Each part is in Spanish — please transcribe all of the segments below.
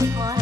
Bora.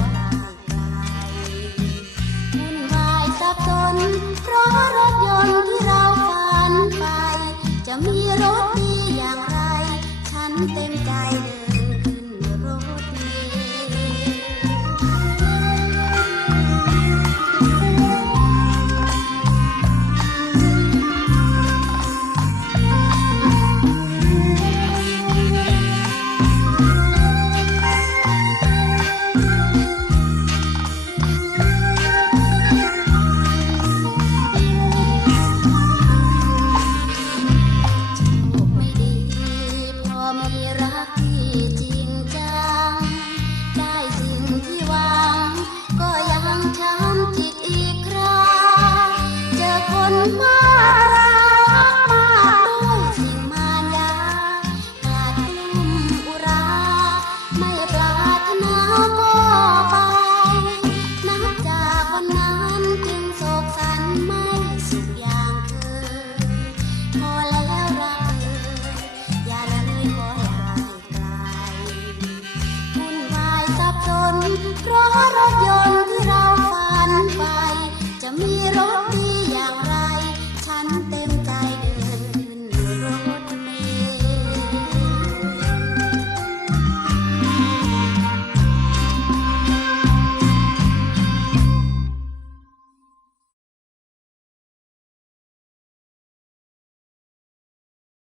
encontrar allá.